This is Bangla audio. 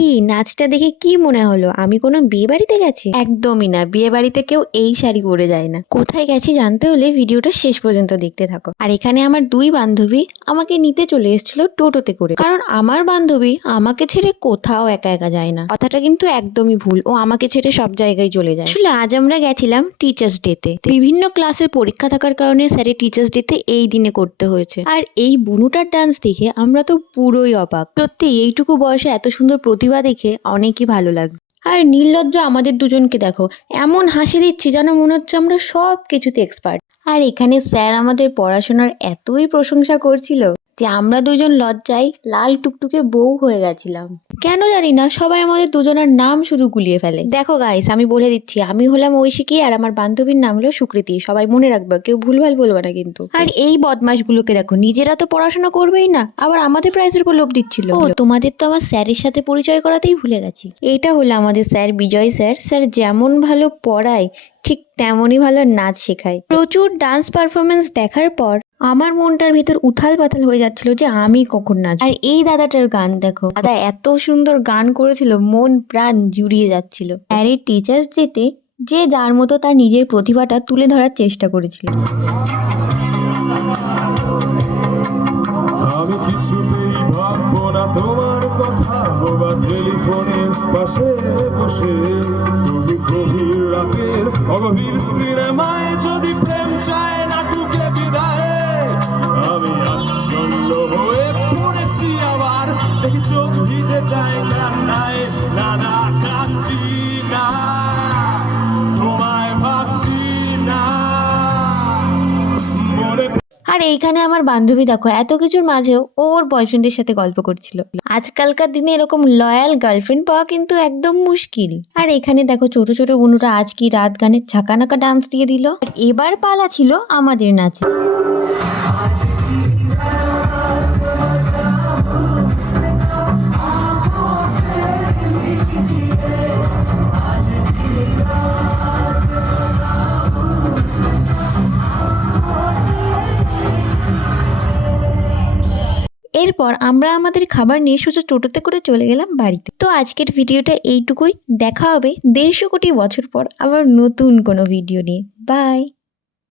কি নাচটা দেখে কি মনে হলো আমি কোনো বিয়ে বাড়িতে গেছি? একদমই না, বিয়ে বাড়িতে কেউ এই শাড়ি পরে যায় না। কোথায় গেছি জানতে হলে ভিডিওটা শেষ পর্যন্ত দেখতে থাকো। আর এখানে আমার দুই বান্ধবী আমাকে নিতে চলে এসেছিল টোটোতে করে, কারণ আমার বান্ধবী আমাকে ছেড়ে কোথাও একা একা যায় না। কথাটা কিন্তু একদমই ভুল, ও আমাকে ছেড়ে সব জায়গায় চলে যায়। আসলে আজ আমরা গেছিলাম টিচার্স ডেতে। বিভিন্ন ক্লাসের পরীক্ষা থাকার কারণে স্যারের টিচার্স ডেতে এই দিনে করতে হয়েছে। আর এই বুনুটার ডান্স দেখে আমরা তো পুরোই অবাক। সত্যি এইটুকু বয়সে এত সুন্দর প্রতিভা দেখে অনেকই ভালো লাগে। আর নির্লজ্জ আমাদের দুজনকে দেখো, এমন হাসি দিচ্ছি যেন মনে হচ্ছে আমরা সব কিছুতে এক্সপার্ট। আর এখানে স্যার আমাদের পড়াশোনার এতই প্রশংসা করছিল যে আমরা দুজন লজ্জায় লাল টুকটুকে বউ হয়ে গেছিলাম। কেন জানি না, সবাই আমাদের দুজনের নাম শুধু গুলিয়ে ফেলে। দেখো গাইস, আমি বলে দিচ্ছি, আমি হলাম ঐশিকী আর আমার বান্ধবীর নাম হলো সুকৃতি। সবাই মনে রাখবে, কেউ ভুলভাল বলবে না কিন্তু। আর এই বদমাশগুলোকে দেখো, নিজেরা তো পড়াশোনা করবেই না, আবার আমাদের প্রাইজের উপর লোভ দিচ্ছিল। ও তোমাদের তো আমার স্যারের সাথে পরিচয় করাতেই ভুলে গেছি। এইটা হলো আমাদের স্যার বিজয় স্যার। স্যার যেমন ভালো পড়ায় ঠিক তেমনই ভালো নাচ শেখায়। প্রচুর ডান্স পারফরমেন্স দেখার পর আমার মনটার ভিতর উথাল পাথাল হয়ে যাচ্ছিল যে আমি কখন নাচ। আর এই দাদাটার গান দেখো, দাদা এত সুন্দর গান করেছিল, মন প্রাণ জুড়িয়ে যাচ্ছিল। আর এই টিচার্স ডেতে যে যার মতো তার নিজের প্রতিভাটা তুলে ধরার চেষ্টা করেছিল। আমি কিছুতেই ভাববো না তোমার কথা, বাবা টেলিফোনের পাশে বসে তুমি গভীর রাতের অগভীর সিনেমায় যদি প্রেম চায় না টুকে বিদায়, আমি আচ্ছন্ন হয়ে পড়েছি আবার দেখি চোখ ভিজে যায় কান্নায়। না না কাঁদছি না, তোমায় ভাবছি না, মনে। আর এইখানে আমার বান্ধবী দেখো, এত কিছুর মাঝেও ওর বয়ফ্রেন্ডের সাথে গল্প করছিল। আজকালকার দিনে এরকম লয়াল গার্লফ্রেন্ড পাওয়া কিন্তু একদম মুশকিল। আর এখানে দেখো ছোট ছোট বোনুরা আজ কি রাত গানের ঝাঁকানাকা ডান্স দিয়ে দিল। এবার পালা ছিল আমাদের নাচে। এরপর আমরা আমাদের খাবার নিয়ে সোজা টোটোতে করে চলে গেলাম বাড়িতে। তো আজকের ভিডিওটা এইটুকুই। দেখা হবে 150 কোটি বছর পর আবার নতুন কোনো ভিডিও নিয়ে। বাই।